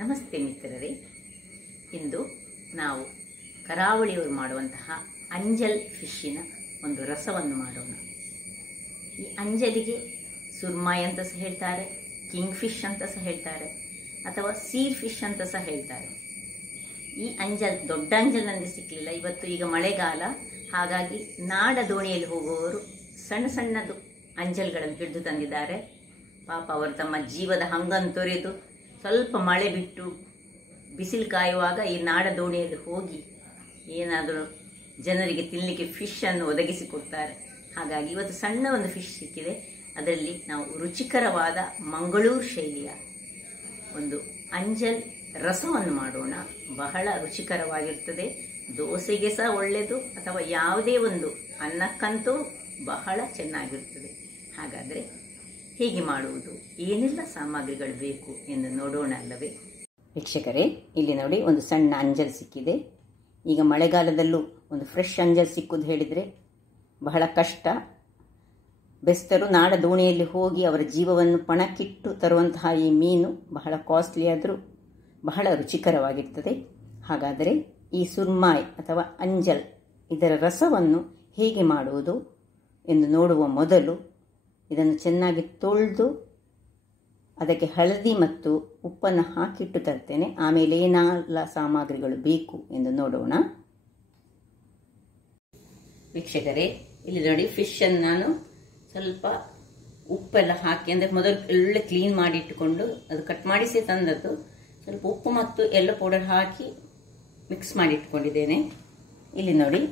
ನಮಸ್ತೆ ಮಿತ್ರರೇ, ಇಂದು ನಾವು ಕರಾವಳಿಯವರು ಮಾಡುವಂತಹ ಅಂಜಲ್ ಫಿಶ್ಶಿನ ಒಂದು ರಸವನ್ನು ಮಾಡೋಣ. ಈ ಅಂಜಲಿಗೆ ಸುರ್ಮಾಯಿ ಅಂತ ಸಹ ಹೇಳ್ತಾರೆ, ಕಿಂಗ್ ಫಿಶ್ ಅಂತ ಸಹ ಹೇಳ್ತಾರೆ, ಅಥವಾ ಸೀರ್ ಫಿಶ್ ಅಂತ ಸಹ ಹೇಳ್ತಾರೆ. ಈ ಅಂಜಲ್ ದೊಡ್ಡ ಅಂಜಲ್ ನನಗೆ ಸಿಕ್ಕಲಿಲ್ಲ. ಈಗ ಮಳೆಗಾಲ, ಹಾಗಾಗಿ ನಾಡ ದೋಣಿಯಲ್ಲಿ ಹೋಗುವವರು ಸಣ್ಣ ಸಣ್ಣದು ಅಂಜಲ್ಗಳನ್ನು ಹಿಡಿದು ತಂದಿದ್ದಾರೆ. ಪಾಪ ಅವರು ತಮ್ಮ ಜೀವದ ಹಂಗನ್ನು ತೊರೆದು ಸ್ವಲ್ಪ ಮಳೆ ಬಿಟ್ಟು ಬಿಸಿಲು ಕಾಯುವಾಗ ಈ ನಾಡ ದೋಣಿಯಲ್ಲಿ ಹೋಗಿ ಏನಾದರೂ ಜನರಿಗೆ ತಿನ್ನಲಿಕ್ಕೆ ಫಿಶನ್ನು ಒದಗಿಸಿಕೊಡ್ತಾರೆ. ಹಾಗಾಗಿ ಇವತ್ತು ಸಣ್ಣ ಒಂದು ಫಿಶ್ ಸಿಕ್ಕಿದೆ. ಅದರಲ್ಲಿ ನಾವು ರುಚಿಕರವಾದ ಮಂಗಳೂರು ಶೈಲಿಯ ಒಂದು ಅಂಜಲ್ ರಸವನ್ನು ಮಾಡೋಣ. ಬಹಳ ರುಚಿಕರವಾಗಿರ್ತದೆ. ದೋಸೆಗೆ ಸಹ ಒಳ್ಳೆಯದು, ಅಥವಾ ಯಾವುದೇ ಒಂದು ಅನ್ನಕ್ಕಂತೂ ಬಹಳ ಚೆನ್ನಾಗಿರ್ತದೆ. ಹಾಗಾದರೆ ಹೇಗೆ ಮಾಡುವುದು, ಏನೆಲ್ಲ ಸಾಮಗ್ರಿಗಳು ಬೇಕು ಎಂದು ನೋಡೋಣ ಅಲ್ಲವೇ ವೀಕ್ಷಕರೇ? ಇಲ್ಲಿ ನೋಡಿ, ಒಂದು ಸಣ್ಣ ಅಂಜಲ್ ಸಿಕ್ಕಿದೆ. ಈಗ ಮಳೆಗಾಲದಲ್ಲೂ ಒಂದು ಫ್ರೆಶ್ ಅಂಜಲ್ ಸಿಕ್ಕುದು ಹೇಳಿದರೆ ಬಹಳ ಕಷ್ಟ. ಬೆಸ್ತರು ನಾಡ ದೋಣಿಯಲ್ಲಿ ಹೋಗಿ ಅವರ ಜೀವವನ್ನು ಪಣಕ್ಕಿಟ್ಟು ತರುವಂತಹ ಈ ಮೀನು ಬಹಳ ಕಾಸ್ಟ್ಲಿ ಆದರೂ ಬಹಳ ರುಚಿಕರವಾಗಿರ್ತದೆ. ಹಾಗಾದರೆ ಈ ಸುರ್ಮಾಯಿ ಅಥವಾ ಅಂಜಲ್ ಇದರ ರಸವನ್ನು ಹೇಗೆ ಮಾಡುವುದು ಎಂದು ನೋಡುವ ಮೊದಲು ಇದನ್ನು ಚೆನ್ನಾಗಿ ತೊಳೆದು ಅದಕ್ಕೆ ಹಳದಿ ಮತ್ತು ಉಪ್ಪನ್ನು ಹಾಕಿಟ್ಟು ತರ್ತೇನೆ. ಆಮೇಲೆ ಏನೆಲ್ಲ ಸಾಮಗ್ರಿಗಳು ಬೇಕು ಎಂದು ನೋಡೋಣ. ವೀಕ್ಷಕರೇ, ಇಲ್ಲಿ ನೋಡಿ, ಫಿಶನ್ನು ನಾನು ಸ್ವಲ್ಪ ಉಪ್ಪೆಲ್ಲ ಹಾಕಿ, ಅಂದರೆ ಮೊದಲು ಒಳ್ಳೆ ಕ್ಲೀನ್ ಮಾಡಿ ಇಟ್ಟುಕೊಂಡು ಅದು ಕಟ್ ಮಾಡಿಸಿ ತಂದದ್ದು, ಸ್ವಲ್ಪ ಉಪ್ಪು ಮತ್ತು ಎಲ್ಲೋ ಪೌಡರ್ ಹಾಕಿ ಮಿಕ್ಸ್ ಮಾಡಿ ಇಟ್ಕೊಂಡಿದ್ದೇನೆ. ಇಲ್ಲಿ ನೋಡಿ,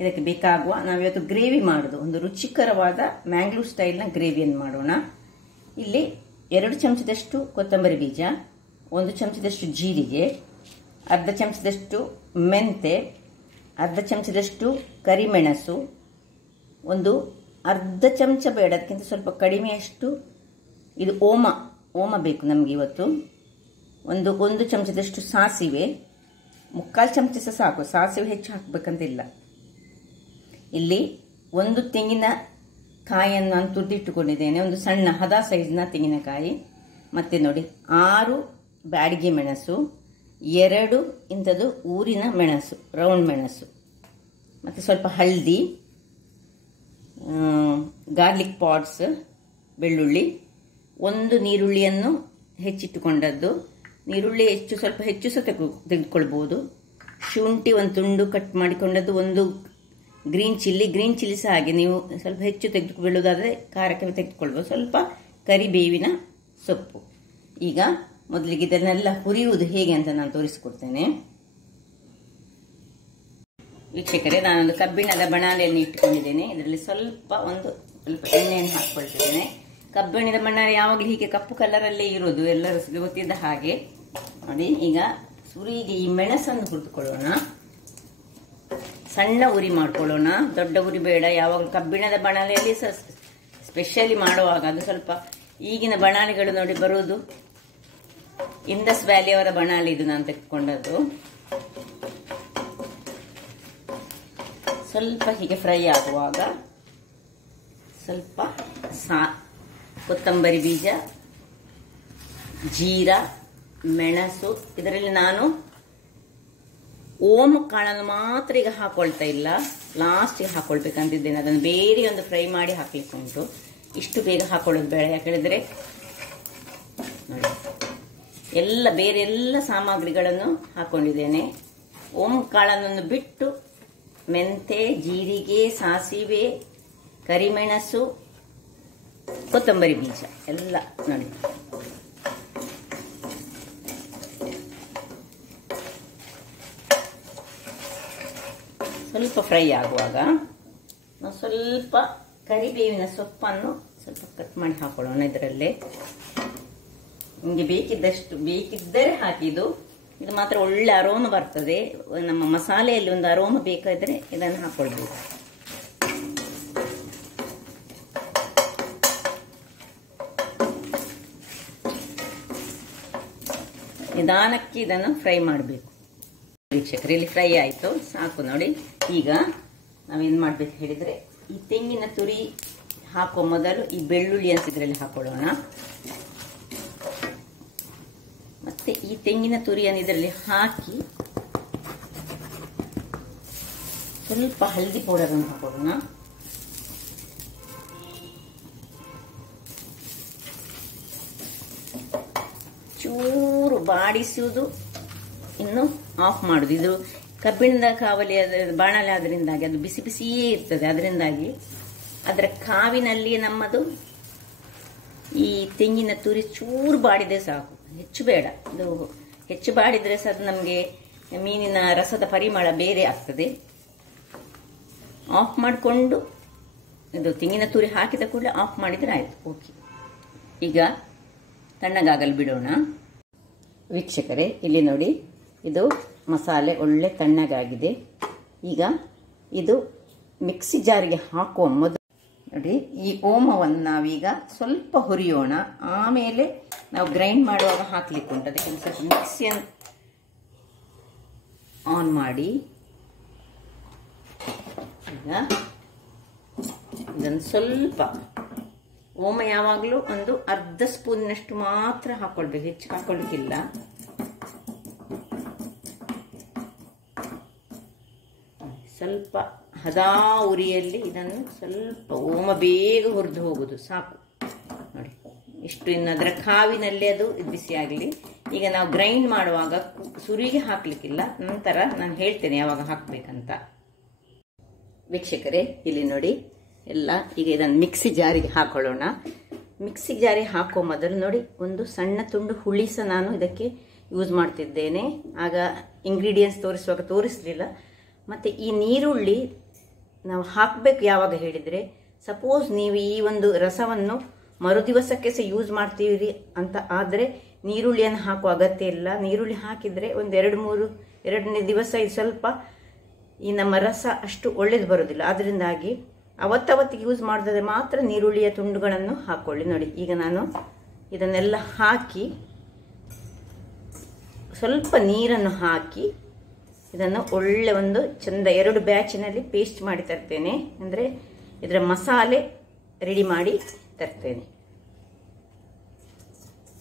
ಇದಕ್ಕೆ ಬೇಕಾಗುವ, ನಾವಿವತ್ತು ಗ್ರೇವಿ ಮಾಡೋದು, ಒಂದು ರುಚಿಕರವಾದ ಮ್ಯಾಂಗ್ಳೂರ್ ಸ್ಟೈಲ್ನ ಗ್ರೇವಿಯನ್ನು ಮಾಡೋಣ. ಇಲ್ಲಿ 2 ಚಮಚದಷ್ಟು ಕೊತ್ತಂಬರಿ ಬೀಜ, 1 ಚಮಚದಷ್ಟು ಜೀರಿಗೆ, ಅರ್ಧ ಚಮಚದಷ್ಟು ಮೆಂತೆ, ಅರ್ಧ ಚಮಚದಷ್ಟು ಕರಿಮೆಣಸು, ಒಂದು ಅರ್ಧ ಚಮಚ ಬೇಡ, ಅದಕ್ಕಿಂತ ಸ್ವಲ್ಪ ಕಡಿಮೆಯಷ್ಟು ಇದು ಓಮ ಬೇಕು ನಮಗೆ ಇವತ್ತು. ಒಂದು ಚಮಚದಷ್ಟು ಸಾಸಿವೆ, 3/4 ಚಮಚ ಸಹ ಸಾಕು, ಸಾಸಿವೆ ಹೆಚ್ಚು ಹಾಕಬೇಕಂತಿಲ್ಲ. ಇಲ್ಲಿ 1 ತೆಂಗಿನ ಕಾಯಿಯನ್ನು ನಾನು ತುರಿದಿಟ್ಟುಕೊಂಡಿದ್ದೇನೆ, ಒಂದು ಸಣ್ಣ ಹದ ಸೈಜ್ನ ತೆಂಗಿನಕಾಯಿ. ಮತ್ತೆ ನೋಡಿ, 6 ಬ್ಯಾಡಗಿ ಮೆಣಸು, 2 ಇಂಥದ್ದು ಊರಿನ ಮೆಣಸು, ರೌಂಡ್ ಮೆಣಸು, ಮತ್ತು ಸ್ವಲ್ಪ ಹಳದಿ, ಗಾರ್ಲಿಕ್ ಪಾಟ್ಸ್, ಬೆಳ್ಳುಳ್ಳಿ, 1 ನೀರುಳ್ಳಿಯನ್ನು ಹೆಚ್ಚಿಟ್ಟುಕೊಂಡದ್ದು. ನೀರುಳ್ಳಿ ಸ್ವಲ್ಪ ಹೆಚ್ಚು ಸಹ ತೆಗೆದುಕೊಳ್ಬೋದು. ಶುಂಠಿ 1 ತುಂಡು ಕಟ್ ಮಾಡಿಕೊಂಡದ್ದು, 1 ಗ್ರೀನ್ ಚಿಲ್ಲಿ ಸಹ ಹಾಗೆ ನೀವು ಸ್ವಲ್ಪ ಹೆಚ್ಚು ತೆಗೆದುಕೊಳ್ಳೋದಾದರೆ ಖಾರಕ್ಕೆ ತೆಗೆದುಕೊಳ್ಬೋದು. ಸ್ವಲ್ಪ ಕರಿಬೇವಿನ ಸೊಪ್ಪು. ಈಗ ಮೊದಲಿಗೆ ಇದನ್ನೆಲ್ಲ ಹುರಿಯುವುದು ಹೇಗೆ ಅಂತ ನಾನು ತೋರಿಸಿಕೊಡ್ತೇನೆ. ವೀಕ್ಷಕರೇ, ನಾನೊಂದು ಕಬ್ಬಿಣದ ಬಣಾಲೆಯನ್ನು ಇಟ್ಟುಕೊಂಡಿದ್ದೇನೆ. ಇದರಲ್ಲಿ ಸ್ವಲ್ಪ ಎಣ್ಣೆಯನ್ನು ಹಾಕ್ಕೊಳ್ತಿದ್ದೇನೆ. ಕಬ್ಬಿಣದ ಬಣಾಲೆ ಯಾವಾಗಲೂ ಹೀಗೆ ಕಪ್ಪು ಕಲರಲ್ಲೇ ಇರೋದು, ಎಲ್ಲರೂ ಗೊತ್ತಿದ್ದ ಹಾಗೆ. ನೋಡಿ, ಈಗ ಸುರಿಗೆ ಈ ಮೆಣಸನ್ನು ಹುರಿದುಕೊಳ್ಳೋಣ. ಸಣ್ಣ ಉರಿ ಮಾಡ್ಕೊಳ್ಳೋಣ, ದೊಡ್ಡ ಉರಿ ಬೇಡ. ಯಾವಾಗಲೂ ಕಬ್ಬಿಣದ ಬಣಾಲೆಯಲ್ಲಿ ಸ್ಪೆಷಲಿ ಮಾಡುವಾಗ ಅದು ಸ್ವಲ್ಪ, ಈಗಿನ ಬಣಾಲೆಗಳು ನೋಡಿ ಬರುವುದು ಇಂಡಸ್ ವ್ಯಾಲಿಯವರ ಬಣಾಲೆ, ಇದು ನಾನು ತೆಗೆದುಕೊಂಡದ್ದು. ಸ್ವಲ್ಪ ಹೀಗೆ ಫ್ರೈ ಆಗುವಾಗ ಸ್ವಲ್ಪ ಕೊತ್ತಂಬರಿ ಬೀಜ, ಜೀರಾ, ಮೆಣಸು, ಇದರಲ್ಲಿ ನಾನು ಓಮ ಕಾಳನ್ನು ಮಾತ್ರ ಈಗ ಹಾಕೊಳ್ತಾ ಇಲ್ಲ, ಲಾಸ್ಟಿಗೆ ಹಾಕೊಳ್ಬೇಕಂತಿದ್ದೇನೆ. ಅದನ್ನು ಬೇರೆ ಒಂದು ಫ್ರೈ ಮಾಡಿ ಹಾಕ್ಲಿಕ್ಕೆ ಉಂಟು. ಇಷ್ಟು ಬೇಗ ಹಾಕೊಳ್ಳೋದು ಬೇಡ, ಯಾಕಂದ್ರೆ ನೋಡಿ ಬೇರೆ ಎಲ್ಲ ಸಾಮಗ್ರಿಗಳನ್ನು ಹಾಕೊಂಡಿದ್ದೇನೆ. ಓಂ ಕಾಳನ್ನು ಬಿಟ್ಟು ಮೆಂತೆ, ಜೀರಿಗೆ, ಸಾಸಿವೆ, ಕರಿಮೆಣಸು, ಕೊತ್ತಂಬರಿ ಬೀಜ ಎಲ್ಲ ನೋಡಿ. ಸ್ವಲ್ಪ ಫ್ರೈ ಆಗುವಾಗ ನಾವು ಸ್ವಲ್ಪ ಕರಿಬೇವಿನ ಸೊಪ್ಪನ್ನು ಸ್ವಲ್ಪ ಕಟ್ ಮಾಡಿ ಹಾಕೊಳ್ಳೋಣ. ಇದರಲ್ಲೇ ನಿಮಗೆ ಬೇಕಿದ್ದರೆ ಹಾಕಿದ್ದು, ಇದು ಮಾತ್ರ ಒಳ್ಳೆ ಅರೋಮ ಬರ್ತದೆ. ನಮ್ಮ ಮಸಾಲೆಯಲ್ಲಿ ಒಂದು ಅರೋಮ ಬೇಕಾದರೆ ಇದನ್ನು ಹಾಕೊಳ್ಬೇಕು. ನಿಧಾನಕ್ಕೆ ಇದನ್ನು ಫ್ರೈ ಮಾಡಬೇಕು. ವೀಕ್ಷಕರು, ಇಲ್ಲಿ ಫ್ರೈ ಆಯಿತು, ಸಾಕು ನೋಡಿ. ಈಗ ನಾವೇನು ಮಾಡಬೇಕು ಹೇಳಿದರೆ, ಈ ತೆಂಗಿನ ತುರಿ ಹಾಕೋ ಮೊದಲು ಈ ಬೆಳ್ಳುಳ್ಳಿ ಇದರಲ್ಲಿ ಹಾಕೊಳ್ಳೋಣ. ಈ ತೆಂಗಿನ ತುರಿಯನ್ನು ಇದರಲ್ಲಿ ಹಾಕಿ ಸ್ವಲ್ಪ ಹಳದಿ ಪೌಡರನ್ನು ಹಾಕೋಣ. ಚೂರು ಬಾಡಿಸುವುದು, ಇನ್ನು ಆಫ್ ಮಾಡುದು. ಇದು ಕಬ್ಬಿಣದ ಕಾವಲಿ ಬಾಣಲೆ ಆದ್ರಿಂದಾಗಿ ಅದು ಬಿಸಿ ಬಿಸಿಯೇ ಇರ್ತದೆ. ಅದರಿಂದಾಗಿ ಅದರ ಕಾವಿನಲ್ಲಿ ನಮ್ಮದು ಈ ತೆಂಗಿನ ತುರಿ ಚೂರು ಬಾಡಿದ್ರೆ ಸಾಕು, ಹೆಚ್ಚು ಬೇಡ. ಅದು ಹೆಚ್ಚು ಬಾಡಿದ್ರೆ ಸಹ ಅದು ನಮಗೆ ಮೀನಿನ ರಸದ ಪರಿಮಳ ಬೇರೆ ಆಗ್ತದೆ. ಆಫ್ ಮಾಡಿಕೊಂಡು ಇದು ತೆಂಗಿನ ತುರಿ ಹಾಕಿದ ಕೂಡಲೇ ಆಫ್ ಮಾಡಿದರೆ ಆಯ್ತು. ಓಕೆ, ಈಗ ತಣ್ಣಗಾಗಲು ಬಿಡೋಣ. ವೀಕ್ಷಕರೇ, ಇಲ್ಲಿ ನೋಡಿ, ಇದು ಮಸಾಲೆ ಒಳ್ಳೆ ತಣ್ಣಗಾಗಿದೆ. ಈಗ ಇದು ಮಿಕ್ಸಿ ಜಾರಿಗೆ ಹಾಕುವ ಮೊದಲು ನೋಡಿ, ಈ ಓಮವನ್ನು ನಾವೀಗ ಸ್ವಲ್ಪ ಹುರಿಯೋಣ. ಆಮೇಲೆ ನಾವು ಗ್ರೈಂಡ್ ಮಾಡುವಾಗ ಹಾಕ್ಲಿಕ್ಕೆ ಉಂಟು. ಅದಕ್ಕೆ ಸ್ವಲ್ಪ ಮಿಕ್ಸಿಯನ್ನು ಆನ್ ಮಾಡಿ ಈಗ ಇದನ್ನು ಸ್ವಲ್ಪ ಓಮ ಯಾವಾಗಲೂ ಒಂದು ಅರ್ಧ ಸ್ಪೂನ್ನಷ್ಟು ಮಾತ್ರ ಹಾಕೊಳ್ಬೇಕು, ಹೆಚ್ಚು ಹಾಕೊಳ್ಳಿಕ್ಕಿಲ್ಲ. ಸ್ವಲ್ಪ ಹದಾ ಉರಿಯಲ್ಲಿ ಇದನ್ನು ಸ್ವಲ್ಪ ಓಮ ಬೇಗ ಹುರಿದು ಹೋಗುದು ಸಾಕು ನೋಡಿ. ಇಷ್ಟು ಇನ್ನು ಅದರ ಕಾವಿನಲ್ಲಿ ಅದು ಬಿಸಿ ಆಗಲಿ. ಈಗ ನಾವು ಗ್ರೈಂಡ್ ಮಾಡುವಾಗ ಸುರಿಗೆ ಹಾಕ್ಲಿಕ್ಕಿಲ್ಲ, ನಂತರ ನಾನು ಹೇಳ್ತೇನೆ ಯಾವಾಗ ಹಾಕ್ಬೇಕಂತ. ವೀಕ್ಷಕರೇ, ಇಲ್ಲಿ ನೋಡಿ ಎಲ್ಲ ಈಗ ಇದನ್ನು ಮಿಕ್ಸಿ ಜಾರಿಗೆ ಹಾಕೊಳ್ಳೋಣ. ಮಿಕ್ಸಿ ಜಾರಿಗೆ ಹಾಕೋ ಮೊದಲು ನೋಡಿ, ಒಂದು ಸಣ್ಣ ತುಂಡು ಹುಳಿ ಸಹ ನಾನು ಇದಕ್ಕೆ ಯೂಸ್ ಮಾಡ್ತಿದ್ದೇನೆ. ಆಗ ಇಂಗ್ರೀಡಿಯೆಂಟ್ಸ್ ತೋರಿಸುವಾಗ ತೋರಿಸಲಿಲ್ಲ. ಮತ್ತು ಈ ನೀರುಳ್ಳಿ ನಾವು ಹಾಕಬೇಕು ಯಾವಾಗ ಹೇಳಿದರೆ, ಸಪೋಸ್ ನೀವು ಈ ಒಂದು ರಸವನ್ನು ಮರುದಿವಸಕ್ಕೆ ಸಹ ಯೂಸ್ ಮಾಡ್ತೀರಿ ಅಂತ ಆದರೆ ನೀರುಳ್ಳಿಯನ್ನು ಹಾಕುವ ಅಗತ್ಯ ಇಲ್ಲ. ನೀರುಳ್ಳಿ ಹಾಕಿದರೆ ಒಂದು ಎರಡನೇ ದಿವಸ ಇದು ಸ್ವಲ್ಪ ಈ ನಮ್ಮ ರಸ ಅಷ್ಟು ಒಳ್ಳೇದು ಬರೋದಿಲ್ಲ. ಅದರಿಂದಾಗಿ ಅವತ್ತವತ್ತಿಗೆ ಯೂಸ್ ಮಾಡಿದ್ರೆ ಮಾತ್ರ ನೀರುಳ್ಳಿಯ ತುಂಡುಗಳನ್ನು ಹಾಕ್ಕೊಳ್ಳಿ. ನೋಡಿ, ಈಗ ನಾನು ಇದನ್ನೆಲ್ಲ ಹಾಕಿ ಸ್ವಲ್ಪ ನೀರನ್ನು ಹಾಕಿ ಇದನ್ನು ಒಳ್ಳೆ ಒಂದು ಚಂದ 2 ಬ್ಯಾಚಿನಲ್ಲಿ ಪೇಸ್ಟ್ ಮಾಡಿ ತರ್ತೇನೆ. ಅಂದರೆ ಇದರ ಮಸಾಲೆ ರೆಡಿ ಮಾಡಿ ತರ್ತೇನೆ.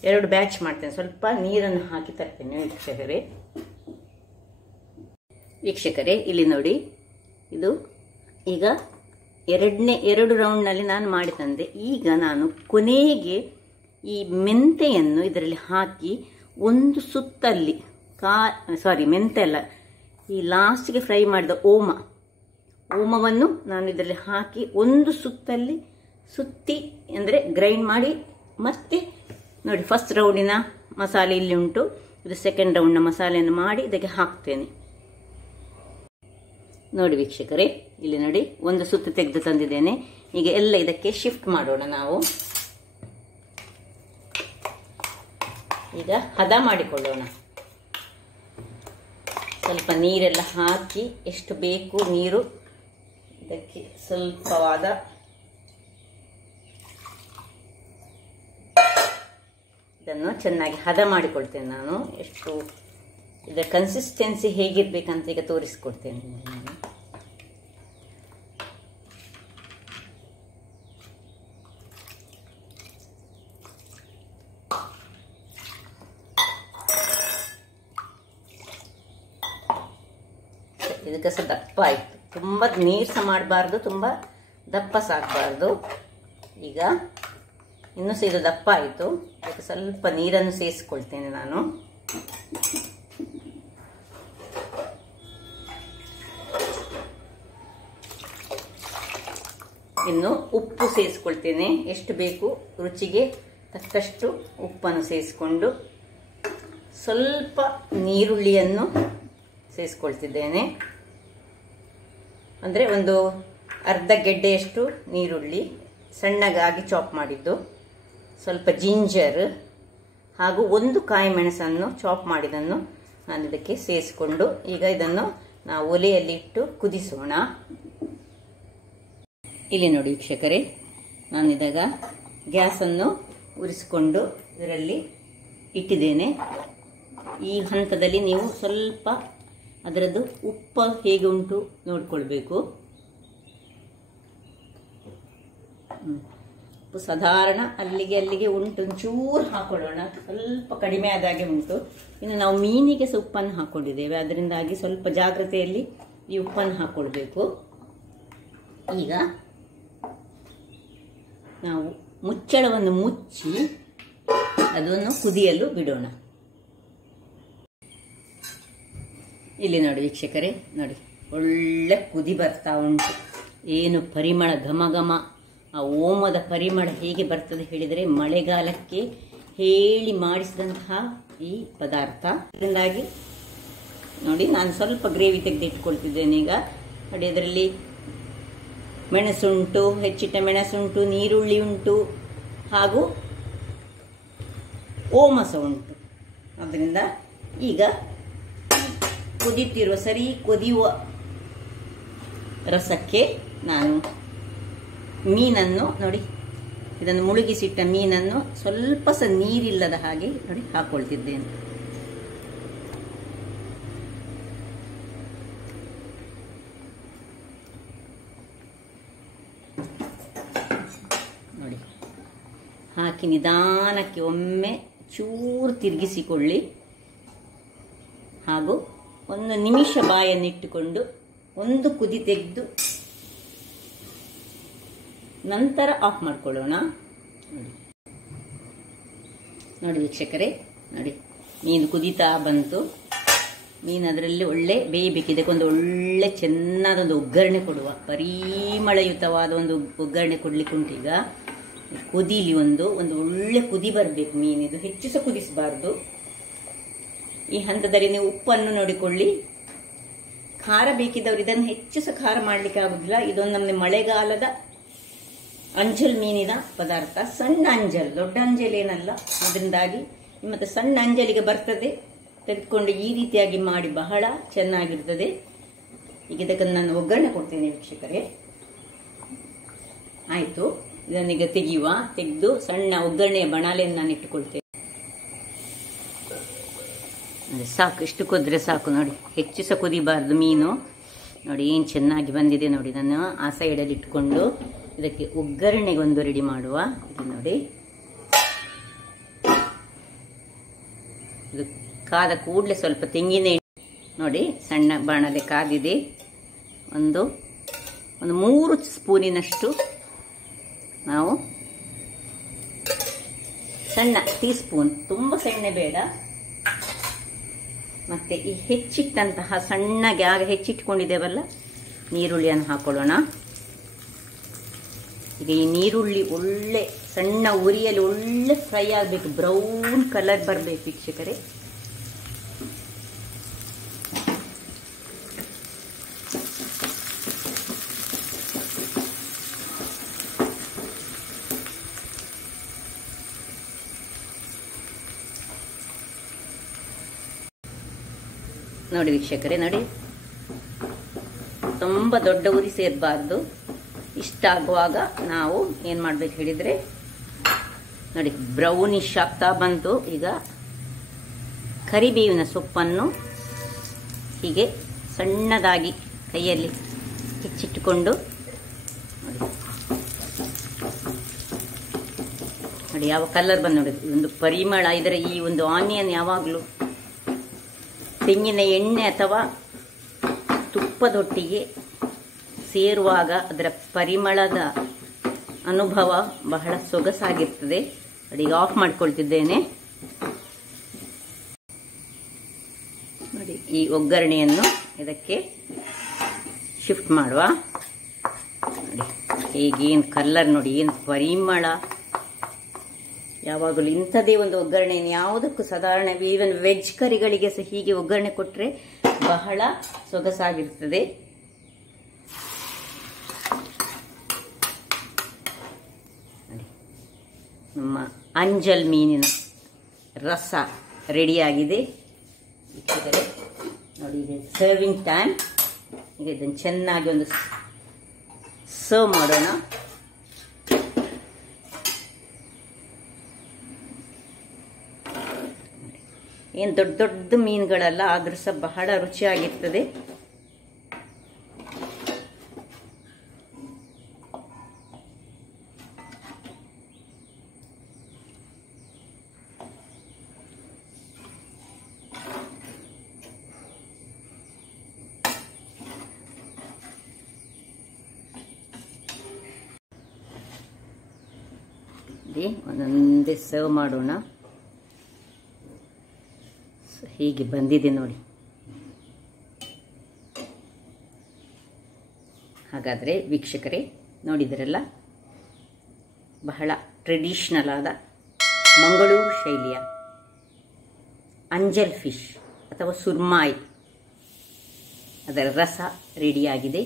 2 ಬ್ಯಾಚ್ ಮಾಡ್ತೇನೆ. ಸ್ವಲ್ಪ ನೀರನ್ನು ಹಾಕಿ ತರ್ತೇನೆ. ವೀಕ್ಷಕರೇ, ಇಲ್ಲಿ ನೋಡಿ, ಇದು ಈಗ 2 ರೌಂಡ್ನಲ್ಲಿ ನಾನು ಮಾಡಿ ತಂದೆ. ಈಗ ನಾನು ಕೊನೆಗೆ ಈ ಮೆಂತೆಯನ್ನು ಇದರಲ್ಲಿ ಹಾಕಿ ಒಂದು ಸುತ್ತಲ್ಲಿ ಮೆಂತೆ ಅಲ್ಲ, ಈ ಲಾಸ್ಟ್ಗೆ ಫ್ರೈ ಮಾಡಿದ ಓಮವನ್ನು ನಾನು ಇದರಲ್ಲಿ ಹಾಕಿ ಒಂದು ಸುತ್ತಲ್ಲಿ ಸುತ್ತಿ, ಅಂದರೆ ಗ್ರೈಂಡ್ ಮಾಡಿ, ಮತ್ತೆ ನೋಡಿ ಫಸ್ಟ್ ರೌಂಡಿನ ಮಸಾಲೆ ಇಲ್ಲಿ ಉಂಟು, ಇದು ಸೆಕೆಂಡ್ ರೌಂಡ್ನ ಮಸಾಲೆಯನ್ನು ಮಾಡಿ ಇದಕ್ಕೆ ಹಾಕ್ತೇನೆ. ನೋಡಿ ವೀಕ್ಷಕರೇ, ಇಲ್ಲಿ ನೋಡಿ ಒಂದು ಸುತ್ತು ತೆಗೆದು ತಂದಿದ್ದೇನೆ. ಈಗ ಎಲ್ಲ ಇದಕ್ಕೆ ಶಿಫ್ಟ್ ಮಾಡೋಣ. ನಾವು ಈಗ ಹದ ಮಾಡಿಕೊಳ್ಳೋಣ. ಸ್ವಲ್ಪ ನೀರೆಲ್ಲ ಹಾಕಿ, ಎಷ್ಟು ಬೇಕು ನೀರು ಇದಕ್ಕೆ ಸ್ವಲ್ಪವಾದ ಇದನ್ನು ಚೆನ್ನಾಗಿ ಹದ ಮಾಡಿಕೊಳ್ತೇನೆ ನಾನು. ಎಷ್ಟು ಇದರ ಕನ್ಸಿಸ್ಟೆನ್ಸಿ ಹೇಗಿರ್ಬೇಕಂತ ಈಗ ತೋರಿಸ್ಕೊಡ್ತೇನೆ ನಾನು. ಇದಕ್ಕೆ ಸಹ ದಪ್ಪ ಆಯಿತು. ತುಂಬ ನೀರು ಸಹ ಮಾಡಬಾರ್ದು, ತುಂಬ ದಪ್ಪ ಸಾಕಬಾರ್ದು. ಈಗ ಇನ್ನೂ ಸಹ ಇದು ದಪ್ಪ ಆಯಿತು. ಇದಕ್ಕೆ ಸ್ವಲ್ಪ ನೀರನ್ನು ಸೇರಿಸ್ಕೊಳ್ತೇನೆ ನಾನು. ಇನ್ನು ಉಪ್ಪು ಸೇರಿಸ್ಕೊಳ್ತೇನೆ. ಎಷ್ಟು ಬೇಕು ರುಚಿಗೆ ತಕ್ಕಷ್ಟು ಉಪ್ಪನ್ನು ಸೇರಿಸ್ಕೊಂಡು ಸ್ವಲ್ಪ ನೀರುಳ್ಳಿಯನ್ನು ಸೇರಿಸ್ಕೊಳ್ತಿದ್ದೇನೆ. ಅಂದರೆ ಒಂದು ಅರ್ಧ ಗೆಡ್ಡೆಯಷ್ಟು ನೀರುಳ್ಳಿ ಸಣ್ಣಗಾಗಿ ಚಾಪ್ ಮಾಡಿದ್ದು, ಸ್ವಲ್ಪ ಜಿಂಜರ್ ಹಾಗೂ 1 ಕಾಯಿ ಮೆಣಸನ್ನು ಚಾಪ್ ಮಾಡಿದ್ದನ್ನು ನಾನು ಇದಕ್ಕೆ ಸೇರಿಸಿಕೊಂಡು ಈಗ ಇದನ್ನು ನಾವು ಒಲೆಯಲ್ಲಿ ಇಟ್ಟು ಕುದಿಸೋಣ. ಇಲ್ಲಿ ನೋಡಿ ವೀಕ್ಷಕರೇ, ನಾನಿದಾಗ ಗ್ಯಾಸನ್ನು ಉರಿಸಿಕೊಂಡು ಇದರಲ್ಲಿ ಇಟ್ಟಿದ್ದೇನೆ. ಈ ಹಂತದಲ್ಲಿ ನೀವು ಸ್ವಲ್ಪ ಅದರದ್ದು ಉಪ್ಪು ಹೇಗೆ ಉಂಟು ನೋಡಿಕೊಳ್ಬೇಕು. ಉಪ್ಪು ಸಾಧಾರಣ ಅಲ್ಲಿಗೆ ಉಂಟು, ಒಂಚೂರು ಹಾಕೊಳ್ಳೋಣ, ಸ್ವಲ್ಪ ಕಡಿಮೆ ಆದಾಗೆ ಉಂಟು. ಇನ್ನು ನಾವು ಮೀನಿಗೆ ಸಹ ಉಪ್ಪನ್ನು ಹಾಕೊಂಡಿದ್ದೇವೆ, ಅದರಿಂದಾಗಿ ಸ್ವಲ್ಪ ಜಾಗ್ರತೆಯಲ್ಲಿ ಈ ಉಪ್ಪನ್ನು ಹಾಕೊಳ್ಬೇಕು. ಈಗ ನಾವು ಮುಚ್ಚಳವನ್ನು ಮುಚ್ಚಿ ಅದನ್ನು ಕುದಿಯಲು ಬಿಡೋಣ. ಇಲ್ಲಿ ನೋಡಿ ವೀಕ್ಷಕರೇ, ನೋಡಿ ಒಳ್ಳೆ ಕುದಿ ಬರ್ತಾ ಉಂಟು. ಏನು ಪರಿಮಳ, ಘಮ ಘಮ, ಆ ಓಮದ ಪರಿಮಳ ಹೇಗೆ ಬರ್ತದೆ ಹೇಳಿದರೆ ಮಳೆಗಾಲಕ್ಕೆ ಹೇಳಿ ಮಾಡಿಸಿದಂತಹ ಈ ಪದಾರ್ಥ. ಅದರಿಂದಾಗಿ ನೋಡಿ ನಾನು ಸ್ವಲ್ಪ ಗ್ರೇವಿ ತೆಗೆದಿಟ್ಕೊಳ್ತಿದ್ದೇನೆ. ಈಗ ನೋಡಿ ಅದರಲ್ಲಿ ಮೆಣಸುಂಟು, ಹೆಚ್ಚಿಟ್ಟ ಮೆಣಸುಂಟು, ನೀರುಳ್ಳಿ ಉಂಟು ಹಾಗೂ ಓಮಸ ಉಂಟು. ಅದರಿಂದ ಈಗ ಕುದಿಯುತ್ತಿರುವ ಸರಿ ಕುದಿಯುವ ರಸಕ್ಕೆ ನಾನು ಮೀನನ್ನು ನೋಡಿ, ಇದನ್ನು ಮುಳುಗಿಸಿಟ್ಟ ಮೀನನ್ನು ಸ್ವಲ್ಪ ಸಹ ನೀರಿಲ್ಲದ ಹಾಗೆ ನೋಡಿ ಹಾಕೊಳ್ತಿದ್ದೇನೆ. ನೋಡಿ ಹಾಕಿ ನಿಧಾನಕ್ಕೆ ಒಮ್ಮೆ ಚೂರು ತಿರುಗಿಸಿಕೊಳ್ಳಿ ಹಾಗೂ 1 ನಿಮಿಷ ಬಾಯನ್ನಿಟ್ಟುಕೊಂಡು ಒಂದು ಕುದಿ ತೆಗೆದು ನಂತರ ಆಫ್ ಮಾಡ್ಕೊಳ್ಳೋಣ. ನೋಡಿ ವೀಕ್ಷಕರೇ, ನೋಡಿ ಮೀನು ಕುದೀತಾ ಬಂತು. ಮೀನು ಅದರಲ್ಲಿ ಒಳ್ಳೆ ಬೇಯಬೇಕಿದೆ. ಒಂದು ಒಳ್ಳೆ ಚೆನ್ನಾದ ಒಂದು ಒಗ್ಗರಣೆ ಕೊಡುವ ಪರಿಮಳಯುತವಾದ ಒಂದು ಒಗ್ಗರಣೆ ಕೊಡ್ಲಿಕ್ಕೆ ಉಂಟು. ಈಗ ಕುದೀಲಿ, ಒಂದು ಒಳ್ಳೆ ಕುದಿ ಬರಬೇಕು ಮೀನಿದು, ಹೆಚ್ಚು ಸಹ ಕುದಿಸಬಾರ್ದು. ಈ ಹಂತದಲ್ಲಿ ನೀವು ಉಪ್ಪನ್ನು ನೋಡಿಕೊಳ್ಳಿ. ಖಾರ ಬೇಕಿದ್ದವರು ಇದನ್ನು ಹೆಚ್ಚು ಸಹ ಖಾರ ಮಾಡಲಿಕ್ಕೆ ಆಗುದಿಲ್ಲ. ಇದೊಂದು ನಮಗೆ ಮಳೆಗಾಲದ ಅಂಜಲ್ ಮೀನಿನ ಪದಾರ್ಥ. ಸಣ್ಣ ಅಂಜಲ್, ದೊಡ್ಡ ಅಂಜಲ್ ಏನಲ್ಲ. ಅದರಿಂದಾಗಿ ಮತ್ತೆ ಸಣ್ಣ ಅಂಜಲಿಗೆ ಬರ್ತದೆ. ತೆಗೆದುಕೊಂಡು ಈ ರೀತಿಯಾಗಿ ಮಾಡಿ ಬಹಳ ಚೆನ್ನಾಗಿರ್ತದೆ. ಈಗ ಇದಕ್ಕೆ ನಾನು ಒಗ್ಗರಣೆ ಕೊಡ್ತೇನೆ ವೀಕ್ಷಕರೇ. ಆಯಿತು, ಇದನ್ನೀಗ ತೆಗೆದು ಸಣ್ಣ ಒಗ್ಗರಣೆಯ ಬಣಾಲೆಯನ್ನು ನಾನು ಇಟ್ಟುಕೊಳ್ತೇನೆ. ಸಾಕು, ಇಷ್ಟು ಕುದ್ರೆ ಸಾಕು. ನೋಡಿ ಹೆಚ್ಚು ಸಹ ಕುದಿಬಾರ್ದು ಮೀನು. ನೋಡಿ ಏನು ಚೆನ್ನಾಗಿ ಬಂದಿದೆ. ನೋಡಿ ನಾನು ಆ ಸೈಡಲ್ಲಿ ಇಟ್ಕೊಂಡು ಇದಕ್ಕೆ ಒಗ್ಗರಣೆಗೆ ಒಂದು ರೆಡಿ ಮಾಡುವ. ಇದು ನೋಡಿ, ಇದು ಕಾದ ಕೂಡಲೇ ಸ್ವಲ್ಪ ತೆಂಗಿನ ಎಣ್ಣೆ ನೋಡಿ ಸಣ್ಣ ಬಾಣಲೆ ಕಾದಿದೆ. ಒಂದು 3 ಸ್ಪೂನಿನಷ್ಟು ನಾವು ಸಣ್ಣ ಟೀ ಸ್ಪೂನ್, ತುಂಬ ಸಣ್ಣ ಬೇಡ. ಮತ್ತೆ ಈ ಹೆಚ್ಚಿಟ್ಟಂತಹ ಸಣ್ಣಗೆ ಆಗ ಹೆಚ್ಚಿಟ್ಕೊಂಡಿದ್ದೇವಲ್ಲ ನೀರುಳ್ಳಿಯನ್ನು ಹಾಕೊಳ್ಳೋಣ. ಈಗ ಈ ನೀರುಳ್ಳಿ ಒಳ್ಳೆ ಸಣ್ಣ ಉರಿಯಲ್ಲಿ ಒಳ್ಳೆ ಫ್ರೈ ಆಗಬೇಕು, ಬ್ರೌನ್ ಕಲರ್ ಬರಬೇಕು ವೀಕ್ಷಕರೇ. ನೋಡಿ ವೀಕ್ಷಕರೇ, ನೋಡಿ ತುಂಬ ದೊಡ್ಡ ಉರಿ ಸೇರಬಾರ್ದು. ಇಷ್ಟಾಗುವಾಗ ನಾವು ಏನು ಮಾಡಬೇಕು ಹೇಳಿದರೆ, ನೋಡಿ ಬ್ರೌನಿಶ್ ಆಗ್ತಾ ಬಂತು. ಈಗ ಕರಿಬೇವಿನ ಸೊಪ್ಪನ್ನು ಹೀಗೆ ಸಣ್ಣದಾಗಿ ಕೈಯಲ್ಲಿ ಹೆಚ್ಚಿಟ್ಟುಕೊಂಡು ನೋಡಿ ಯಾವ ಕಲರ್ ಬಂದು ನೋಡಿ, ಒಂದು ಪರಿಮಳ. ಇದರ ಈ ಒಂದು ಆನಿಯನ್ ಯಾವಾಗಲೂ ತೆಂಗಿನ ಎಣ್ಣೆ ಅಥವಾ ತುಪ್ಪದೊಟ್ಟಿಗೆ ಸೇರುವಾಗ ಅದರ ಪರಿಮಳದ ಅನುಭವ ಬಹಳ ಸೊಗಸಾಗಿರ್ತದೆ. ನೋಡಿ ಈಗ ಆಫ್ ಮಾಡ್ಕೊಳ್ತಿದ್ದೇನೆ. ನೋಡಿ ಈ ಒಗ್ಗರಣೆಯನ್ನು ಇದಕ್ಕೆ ಶಿಫ್ಟ್ ಮಾಡುವ. ನೋಡಿ ಹೇಗೇನು ಕಲರ್, ನೋಡಿ ಏನು ಪರಿಮಳ. ಯಾವಾಗಲೂ ಇಂಥದೇ ಒಂದು ಒಗ್ಗರಣೆ ಯಾವುದಕ್ಕೂ ಸಾಧಾರಣ, ಈವನ್ ವೆಜ್ ಕರಿಗಳಿಗೆ ಸಹ ಹೀಗೆ ಒಗ್ಗರಣೆ ಕೊಟ್ಟರೆ ಬಹಳ ಸೊಗಸಾಗಿರ್ತದೆ. ನಮ್ಮ ಅಂಜಲ್ ಮೀನಿನ ರಸ ರೆಡಿಯಾಗಿದೆ. ನೋಡಿ ಇದು ಸರ್ವಿಂಗ್ ಟೈಮ್. ಈಗ ಇದನ್ನು ಚೆನ್ನಾಗಿ ಒಂದು ಸರ್ವ್ ಮಾಡೋಣ. ಏನು ದೊಡ್ಡ ದೊಡ್ಡ ಮೀನುಗಳಲ್ಲ, ಆದ್ರೂ ಸಹ ಬಹಳ ರುಚಿಯಾಗಿರ್ತದೆ. ರೀತಿ ಒಂದೊಂದೇ ಸರ್ವ್ ಮಾಡೋಣ. ಹೀಗೆ ಬಂದಿದೆ ನೋಡಿ. ಹಾಗಾದರೆ ವೀಕ್ಷಕರೇ ನೋಡಿದರಲ್ಲ, ಬಹಳ ಟ್ರೆಡಿಷ್ನಲ್ ಆದ ಮಂಗಳೂರು ಶೈಲಿಯ ಅಂಜಲ್ ಫಿಶ್ ಅಥವಾ ಸುರ್ಮಾಯಿ ಅದರ ರಸ ರೆಡಿಯಾಗಿದೆ.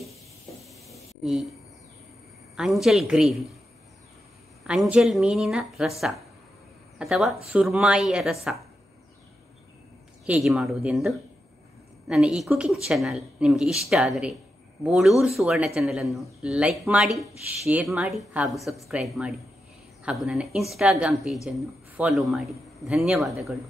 ಈ ಅಂಜಲ್ ಗ್ರೇವಿ, ಅಂಜಲ್ ಮೀನಿನ ರಸ ಅಥವಾ ಸುರ್ಮಾಯಿಯ ರಸ ಹೇಗೆ ಮಾಡುವುದೆಂದು ನನ್ನ ಈ ಕುಕಿಂಗ್ ಚಾನಲ್ ನಿಮಗೆ ಇಷ್ಟ ಆದರೆ ಬೋಳೂರು ಸುವರ್ಣ ಚಾನಲನ್ನು ಲೈಕ್ ಮಾಡಿ, ಶೇರ್ ಮಾಡಿ ಹಾಗೂ ಸಬ್ಸ್ಕ್ರೈಬ್ ಮಾಡಿ ಹಾಗೂ ನನ್ನ ಇನ್ಸ್ಟಾಗ್ರಾಮ್ ಪೇಜನ್ನು ಫಾಲೋ ಮಾಡಿ. ಧನ್ಯವಾದಗಳು.